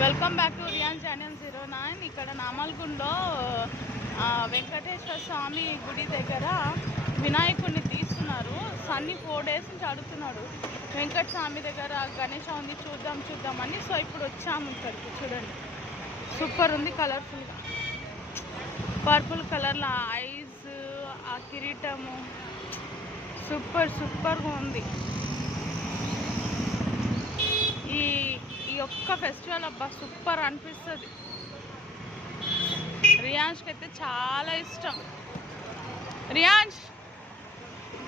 Welcome back to Riyan channel 09. ఇక్కడ నామల్గుండ్లో వెంకటేశ్వర స్వామి గుడి దగ్గర వినాయకుడిని తీస్తున్నారు. సన్నీ 4 days నుంచి అడుగుతున్నాడు వెంకట స్వామి దగ్గర గణేష ఉంది చూద్దామని. సో ఇప్పుడు వచ్చాము ఇక్కడికి. చూడండి, సూపర్ ఉంది, కలర్ఫుల్గా పర్పుల్ కలర్లో ఐస్, ఆ కిరీటము సూపర్గా ఉంది. ఈ ఒక్క ఫెస్టివల్ అబ్బా సూపర్ అనిపిస్తుంది. రియాన్ష్కి అయితే చాలా ఇష్టం. రియాన్ష్,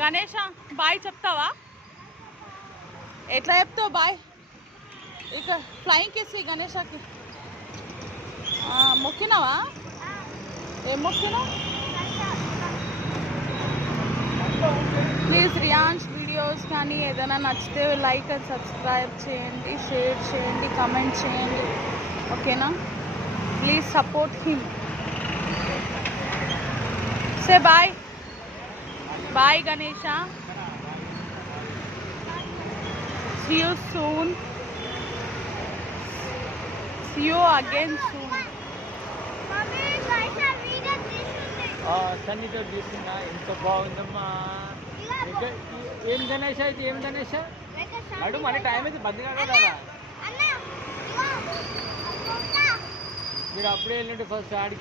గణేష బాయ్ చెప్తావా? ఎట్లా చెప్తావు బాయ్? ఇక ఫ్లయింగ్ కిస్ గణేషకి మొక్కినావా? ఏం మొక్కినావు? ప్లీజ్ రియాన్ష్ వీడియోస్ కానీ ఏదైనా నచ్చితే లైక్ అండ్ సబ్స్క్రైబ్ చేయండి, షేర్ చేయండి, కమెంట్ చేయండి, ఓకేనా? Please support him. Say bye. Bye Ganesha, see you soon, see you again soon. సన్నితో తీసుకున్నా, ఎంత బాగుందమ్మా. ఏం గణేష అయితే ఏం గణేష అడు మన టైం అయితే బంద్ కాదు కదా. మీరు అప్పుడే వెళ్ళండి ఫస్ట్ ఆడికి.